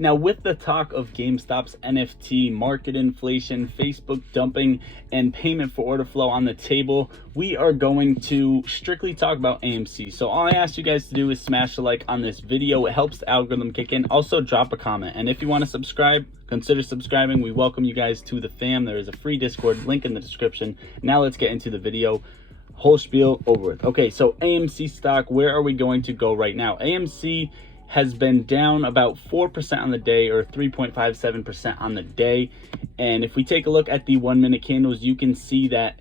Now, with the talk of GameStop's NFT, market inflation, Facebook dumping, and payment for order flow on the table, we are going to strictly talk about AMC. So all I ask you guys to do is smash a like on this video. It helps the algorithm kick in. Also, drop a comment. And if you want to subscribe, consider subscribing. We welcome you guys to the fam. There is a free Discord link in the description. Now let's get into the video. Whole spiel over with. Okay, so AMC stock, where are we going to go right now? AMC has been down about 4% on the day, or 3.57% on the day. And if we take a look at the 1 minute candles, you can see that,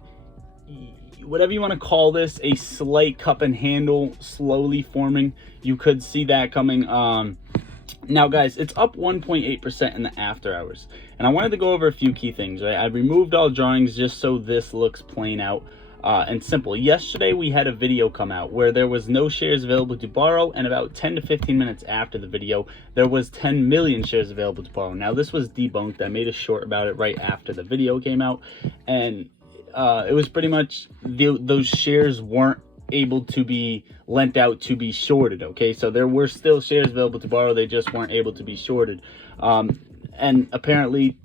whatever you want to call this, a slight cup and handle slowly forming. You could see that coming. Now guys, it's up 1.8% in the after hours. And I wanted to go over a few key things, right? I removed all drawings just so this looks plain out. And simple. Yesterday we had a video come out where there was no shares available to borrow, and about 10 to 15 minutes after the video there was 10 million shares available to borrow. Now this was debunked. I made a short about it right after the video came out, and it was pretty much those shares weren't able to be lent out to be shorted. Okay, so there were still shares available to borrow, they just weren't able to be shorted, and apparently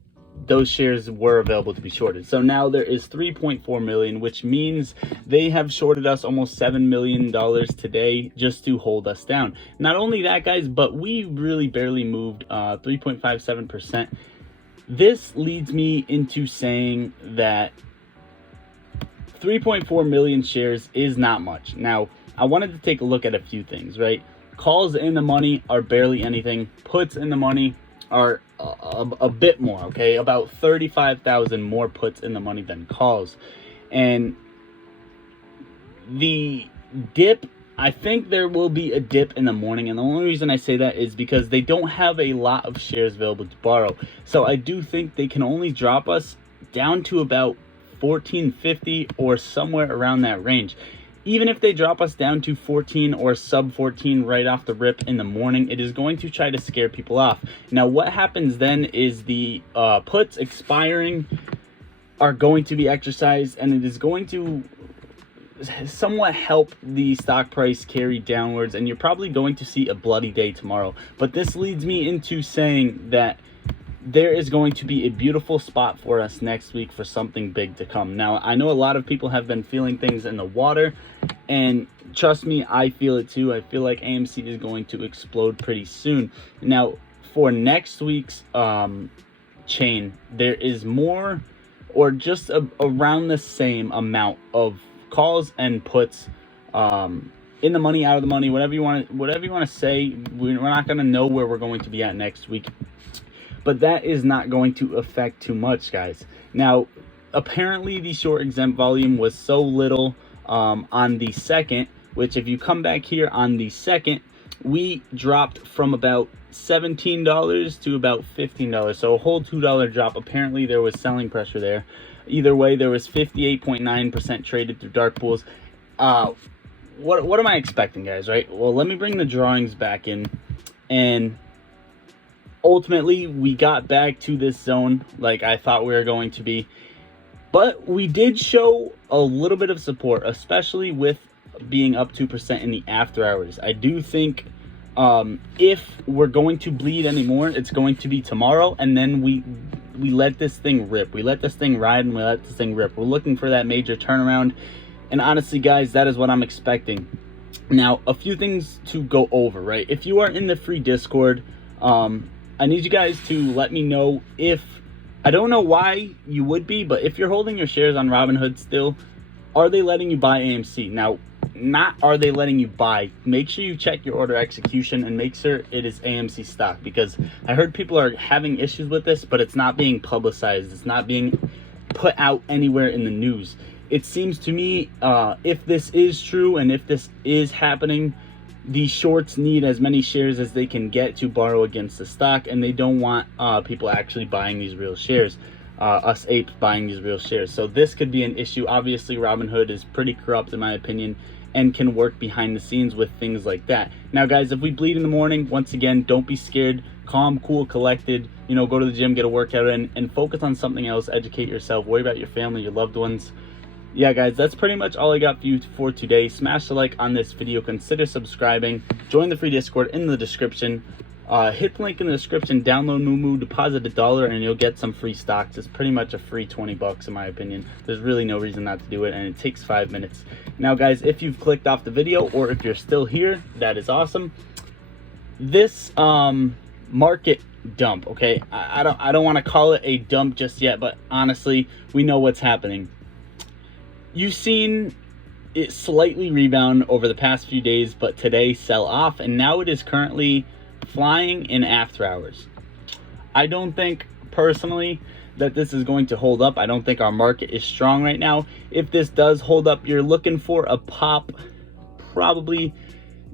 those shares were available to be shorted. So now there is 3.4 million, which means they have shorted us almost $7 million today just to hold us down. Not only that, guys, but we really barely moved 3.57%. This leads me into saying that 3.4 million shares is not much. Now, I wanted to take a look at a few things, right? Calls in the money are barely anything. Puts in the money are a bit more, okay? About 35,000 more puts in the money than calls. And the dip, I think there will be a dip in the morning, and the only reason I say that is because they don't have a lot of shares available to borrow. So I do think they can only drop us down to about 1450 or somewhere around that range. Even if they drop us down to 14 or sub 14 right off the rip in the morning, it is going to try to scare people off. Now, what happens then is the puts expiring are going to be exercised, and it is going to somewhat help the stock price carry downwards, and you're probably going to see a bloody day tomorrow. But this leads me into saying that there is going to be a beautiful spot for us next week for something big to come. Now, I know a lot of people have been feeling things in the water, and trust me, I feel it too. I feel like AMC is going to explode pretty soon. Now, for next week's chain, there is more, or just around the same amount of calls and puts in the money, out of the money, whatever you want to say. We're not going to know where we're going to be at next week, but that is not going to affect too much, guys. Now, apparently the short exempt volume was so little on the second, which if you come back here on the second, we dropped from about $17 to about $15. So a whole $2 drop. Apparently there was selling pressure there. Either way, there was 58.9% traded through dark pools. What am I expecting, guys, right? Well, let me bring the drawings back in, and ultimately we got back to this zone like I thought we were going to be, but we did show a little bit of support, especially with being up 2% in the after hours. I do think if we're going to bleed anymore, it's going to be tomorrow, and then we let this thing rip. We let this thing ride, and we let this thing rip. We're looking for that major turnaround, and honestly, guys, that is what I'm expecting. Now, a few things to go over, right? If you are in the free Discord, I need you guys to let me know if, I don't know why you would be, but if you're holding your shares on Robinhood still, are they letting you buy AMC? Now, not are they letting you buy, make sure you check your order execution and make sure it is AMC stock, because I heard people are having issues with this, but it's not being publicized. It's not being put out anywhere in the news. It seems to me, if this is true and if this is happening, the shorts need as many shares as they can get to borrow against the stock, and they don't want people actually buying these real shares, us apes buying these real shares. So this could be an issue. Obviously, Robinhood is pretty corrupt in my opinion, and can work behind the scenes with things like that. Now, guys, if we bleed in the morning, once again, don't be scared. Calm, cool, collected. You know, go to the gym, get a workout in, and focus on something else. Educate yourself. Worry about your family, your loved ones. Yeah, guys, that's pretty much all I got for you for today. Smash the like on this video. Consider subscribing. Join the free Discord in the description. hit the link in the description, download Moo, deposit $1, and you'll get some free stocks. It's pretty much a free 20 bucks in my opinion. There's really no reason not to do it, and it takes 5 minutes. Now guys, if you've clicked off the video or if you're still here, that is awesome. This market dump, okay, I don't want to call it a dump just yet, but honestly, we know what's happening. You've seen it slightly rebound over the past few days, but today sell off, and now it is currently flying in after hours. I don't think personally that this is going to hold up. I don't think our market is strong right now. If this does hold up, you're looking for a pop, probably,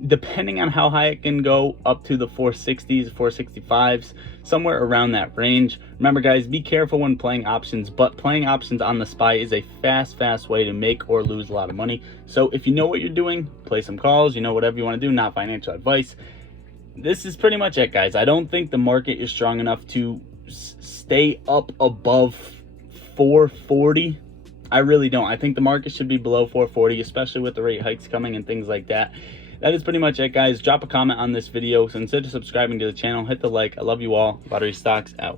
depending on how high it can go, up to the 460s, 465s, somewhere around that range. Remember guys, be careful when playing options, but playing options on the SPY is a fast way to make or lose a lot of money. So if you know what you're doing, play some calls, you know, whatever you want to do, not financial advice. This is pretty much it guys. I don't think the market is strong enough to stay up above 440. I really don't. I think the market should be below 440, especially with the rate hikes coming and things like that. That is pretty much it guys. Drop a comment on this video, consider subscribing to the channel, hit the like. I love you all. Lottery Stocks out.